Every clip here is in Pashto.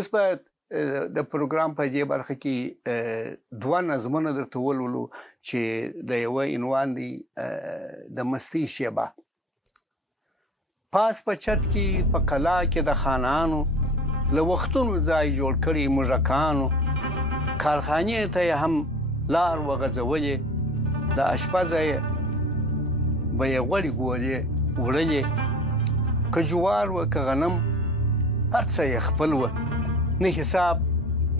اوس باید د پروګرام په دې برخه کې دوه نظمونه درته ولولو چې د یوه عنوان دی د مستۍ شیبه. پاس په چت کې په قلا کې د خانانو له وختونو ځای جوړ کړي موږکانو، کارخانې ته یې هم لار وغځولې، د اشپزه یې به یې غوړې ګولې وړلې، که جوار و که غنم هر څه یې خپل و، نه حساب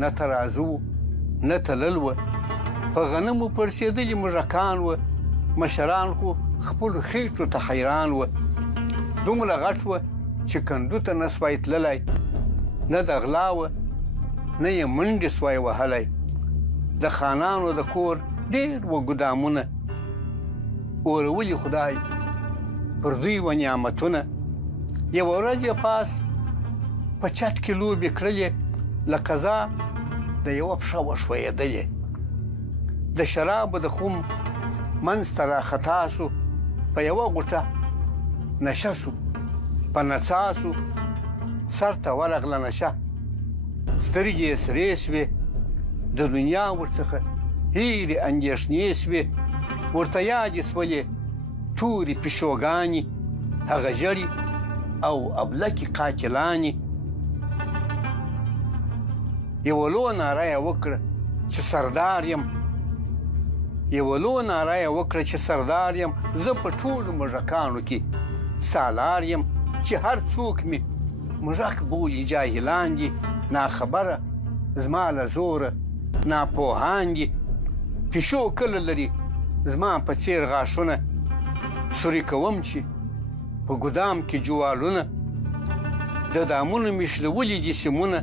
نه ترازو نه تلل و، په غنمو پړسېدلي موږکان و، مشران خو خپلو خېټو ته حیران و، دومره غټ و چې کندو ته نه سوای تللی، نه د غلا و نه یې منډې سوای وهلی، د خانانو د کور ډېر و ګدامونه، اورولي خدای پر دوی و نعمتونه، یوه ورځ یې پاس په چت کې لوبې کړلې، له قضا د یوه پښه وښویېدلې، د شرابو د خم منځ ته راخطا سو، په یوه غوټه نشه سو، په نڅا سو، سر ته ورغله نشه، سترګې یې سرې سوې، د دنیا ورڅخه هېرې اندېښنې سوې، ورته یادې سولې تورې پیشوګانې، هغه ژړې او ابلکې قاتلانې. یوه لو ناره یې وکړه چې سردار یم، یوه لو ناره یې وکړه چې سردار یم، زه په ټولو موږکانو کې سالار یم، چې هر څوک مې موږک بولي جاهلان دي، ناخبره زما له زوره ناپوهان دي، پیشو کله لري زما په څېر غاښونه، سوري کوم چې په ګدام کې جوالونه، د دامونو مې شلولي دي سیمونه،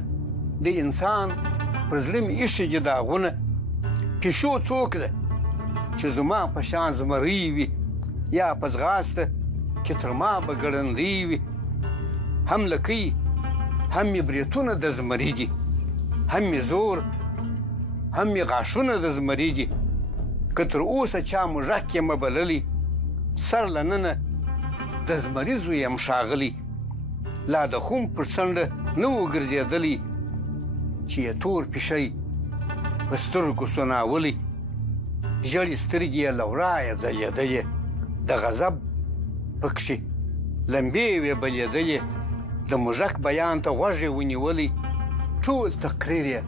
د انسان پر زړه مې ایښي دي داغونه، پیشو څوک ده چې زما په شان زمری وي، یا په ځغاسته کې تر ما به ګړندی وي، هم لکۍ هم مې بریتونه د زمري دي، هم مې زور هم مې غاښونه د زمري دي، که تر اوسه چا موږک یم بللی، سر له ننه د زمریزو یم ښاغلی، لا د خم پر څنډه نه و ګرځېدلی، چې یې تور پیشی په سترګو سوناولی، ژړې سترګې یې له ورایه ځلېدلې، د غضب پکښې لمبې وې بلېدلې، د موږک بیان ته غوږ یې ونیولی، ټول تقریر یې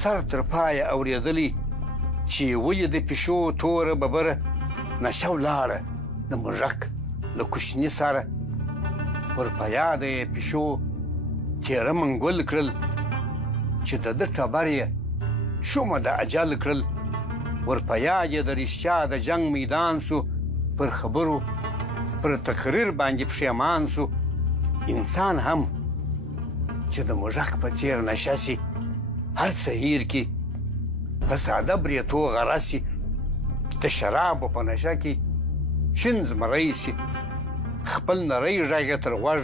سر تر پایه اورېدلی، چې یې ولید پیشو توره ببره، نشه ولاړه د موږک له کوچني سره، ور په یاده یې پیشو تېره منګول کړل، چې د ده ټبر یې شومه د اجل کړل، ور په یاد یې د رښتیا د جنګ میدان سو، پر خبرو پر تقریر باندې پښیمان سو، انسان هم چې د موږک په څېر نشه سي، هر څه هیر کي، په ساده بریتو غره سي، د شرابو په نشه کې شین زمری سي، خپل نری غږ یې تر غوږ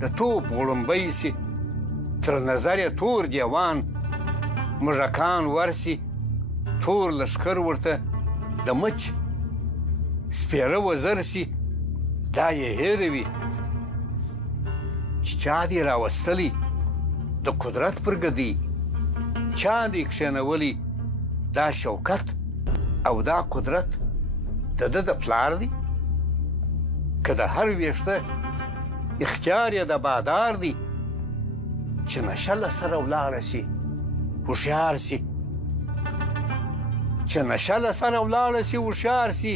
د توپ غړومبی سي، تر نظر یې تور دیوان موږکان ورسي، تور لښکر ورته د مچ سپېره وزر سي، دا یې هېروي چې چا دې راوستلی د قدرت پر ګدۍ، چا دې کښېنولی دا شوکت او دا قدرت د ده د پلار دی، که د هر ویښته اختیار یې د بادار دی، چې نشه له سره ولاړه سي هوښیار سي، چې نشه له سره ولاړه سي هوښیار سي،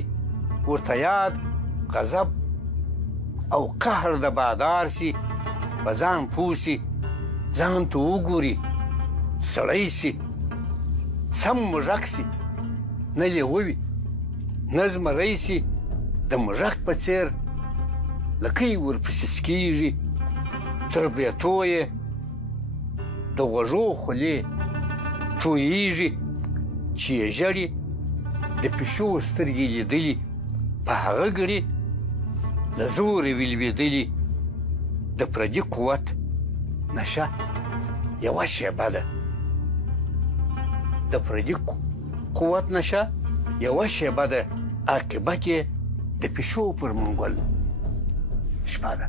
ورته یاد غضب او قهر د بادار سي، په ځان پوه سي، ځان ته وګوري سړی سي، سم موږک سي، نه لیوه وي نه زمری سي، د موږک په څېر لکۍ ورپسې سکېږي، تر بریتو یې د غوږو خولې تویېږي، چې یې ژړې د پیشو سترګې لیدلي، په هغه ګړي له زورې ولوېدلي، د پردي قوت نشه یوه شیبه ده، د پردي قوت نشه یوه شیبه ده، عاقبت یې د پیشو پر منګول شپه ده.